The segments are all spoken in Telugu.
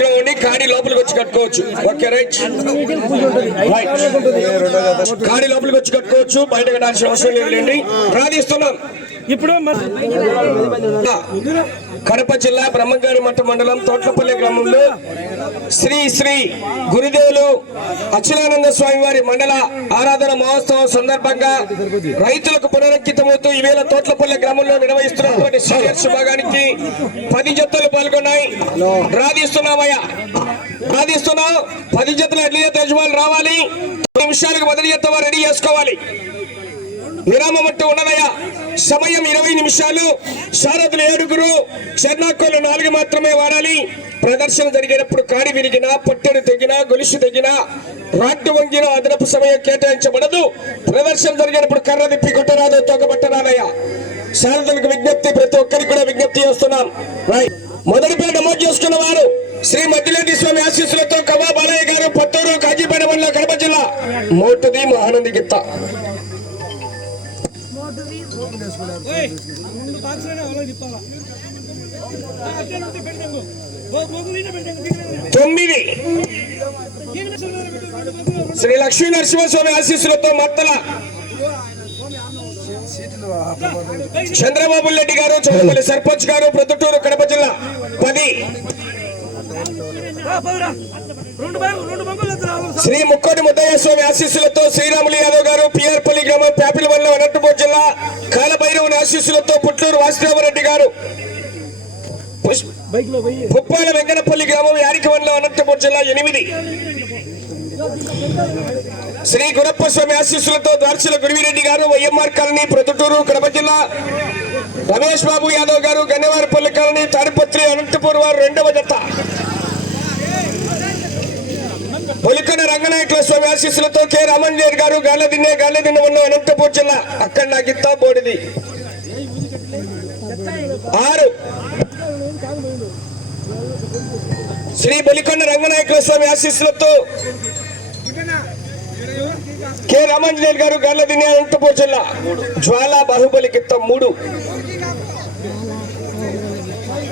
కార్యక్రమం కాడి లోపలికి వచ్చి కట్టుకోవచ్చు. Okay right. రైట్ కాడి లోపలికి వచ్చి కట్టుకోవచ్చు. బయట కట్టాల్సిన అవసరం లేదండి ప్రార్థిస్తున్నాం ఇప్పుడు కడప జిల్లా బ్రహ్మంగారి మఠ మండలం తోట్లపల్లి గ్రామంలో శ్రీ శ్రీ గురుదేవులు అచ్యుతానంద స్వామి వారి మండల ఆరాధన మహోత్సవం సందర్భంగా రైతులకు పునరంకితమవుతూ ఈవేళ తోట్లపల్లి గ్రామంలో నిర్వహిస్తున్నటువంటి శ్రీహర్ష భాగానికి పది జతలు పాల్గొన్నాయి. రాధిస్తున్నామయ్యా రాధిస్తున్నాం పది జతల అడ్లీ జత యజమానులు రావాలి. నిమిషాలకు మొదటి జత వారు రెడీ చేసుకోవాలి. విరామం అంటూ ఉన్నదయ్యా సమయం ఇరవై నిమిషాలు. సారథులు ఏడుగురు చెన్నాకోలు నాలుగు మాత్రమే వాడాలి. ప్రదర్శన జరిగేటప్పుడు కాడి విరిగినా పట్టెడు తెగినా గొలుసు తెగినా రాడ్డు వంగిన అదనపు సమయం కేటాయించబడదు. ప్రదర్శన జరిగేటప్పుడు కర్ర తిప్పి కొట్టరాదు తొక్కబట్టరాదయ్యా సారథులకు విజ్ఞప్తి ప్రతి ఒక్కరికి కూడా విజ్ఞప్తి చేస్తున్నాం. రైట్. మొదటి పేరు నమోదు చేసుకున్న వారు శ్రీ మద్దిలేటి స్వామి ఆశీస్సులతో కవా బాలయ్య గారు పొత్తూరు కాజీపేట మండలం కడప జిల్లా మోటుది మహానంది గిత్త. బాక్స్లోనే తిప్పాలా తొమ్మిది. శ్రీ లక్ష్మీ నరసింహస్వామి ఆశీస్సులతో మత్తల చంద్రబాబు రెడ్డి గారు చౌడపల్లి సర్పంచ్ గారు ప్రొద్దుటూరు కడప జిల్లా పది. శ్రీ ముక్కోటి ముద్దయ్య స్వామి ఆశీస్సులతో శ్రీరాములు యాదవ్ గారు పిఆర్పల్లి గ్రామం ప్యాపిల వల్ల అనంతపూర్ జిల్లా కాలభైరవుని ఆశీస్సులతో పుట్లూరు వాసుదేవరెడ్డి గారు. పుష్ప వెంకటపల్లి పుప్పాల గ్రామం యారికవన్లో అనంతపూర్ జిల్లా ఎనిమిది. శ్రీ గురప్ప స్వామి ఆశీస్సులతో ద్వార్చల గురువిరెడ్డి గారు వైఎంఆర్ కాలనీ ప్రొద్దుటూరు కడప జిల్లా రమేష్ బాబు యాదవ్ గారు గన్నవారిపల్లి కాలనీ తాడిపత్రి అనంతపూర్ వారు రెండవ జత. పొలికొన రంగనాయకుల స్వామి ఆశీస్సులతో కె రామంజేర్ గారు గాలదిన్నే గాలదిన్న ఉన్న అనంతపూర్ జిల్లా అక్కడ నా గిత్తా బోడిది. ఆరు. శ్రీ బలికొండ రంగనాయకుల స్వామి ఆశీస్సులతో కె రామాంజనేయులు గారు గల్ల అనంతపూర్ జిల్లా జ్వాల బాహుబలి కిత్తం మూడు.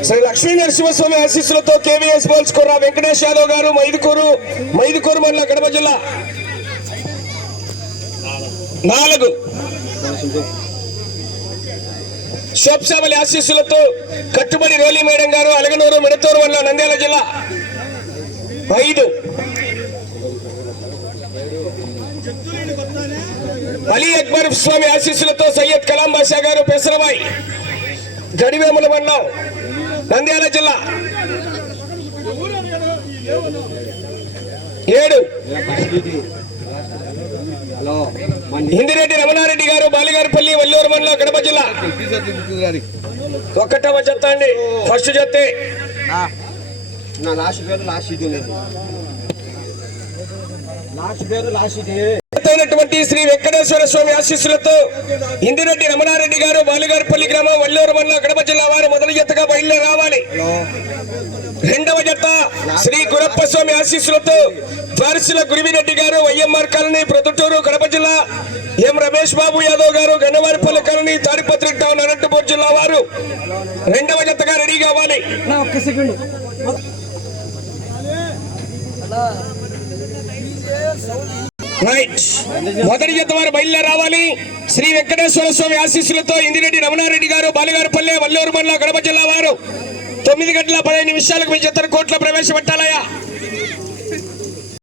శ్రీ లక్ష్మీ నరసింహస్వామి ఆశీస్సులతో కేవీఎస్ బోల్స్ వెంకటేష్ యాదవ్ గారు మైదుకూరు మైదుకూరు మండల కడప జిల్లా. నాలుగు. శోప్సామలి ఆశీస్సులతో కట్టుబడి రోలి మేడం గారు అలగనూరు మిడతూరు వల్ల నంద్యాల జిల్లా. ఐదు. అలీ అక్బర్ స్వామి ఆశీస్సులతో సయ్యద్ కలాం బాషా గారు పెసరమాయి గడివేముల మండలం నంద్యాల జిల్లా. ఏడు. ఇందిరెడ్డి రమణారెడ్డి గారు బాలిగారిపల్లి వల్లూరు మండలం కడప జిల్లా. ఒక్కటవ చెత్త అండి ఫస్ట్ జతే నా లాస్ట్ లాస్ట్ ఇది లేదు లాస్ట్ పేరు లాస్ట్ ఇది అయినటువంటి శ్రీ వెంకటేశ్వర స్వామి ఆశీస్సులతో ఇందిరెడ్డి రమణారెడ్డి గారు బాలిగారిపల్లి గ్రామం వల్లూరు మండలం కడప జిల్లా వారు మొదటి జతగా బయలుదేరి రావాలి. రెండవ జత శ్రీ గురప్ప స్వామి ఆశీస్సులతో ద్వారశిల గురివిరెడ్డి గారు వైఎంఆర్ కాలనీ ప్రొద్దుటూరు కడప జిల్లా ఎం రమేష్ బాబు యాదవ్ గారు గన్నవారిపల్లి కాలనీ తాడిపత్రి టౌన్ అనంతపూర్ జిల్లా వారు రెండవ జతగా రెడీ కావాలి. రైట్. మొదటి జత వారు బయలుదేరి రావాలి శ్రీ వెంకటేశ్వర స్వామి ఆశీస్సులతో ఇందిరెడ్డి రమణారెడ్డి గారు బాలిగారిపల్లె వల్లూరు మండలం గడప జిల్లా వారు. తొమ్మిది గంటల పదిహేను నిమిషాలకు మీ జతను కోట్ల ప్రవేశపెట్టాలయ్యా.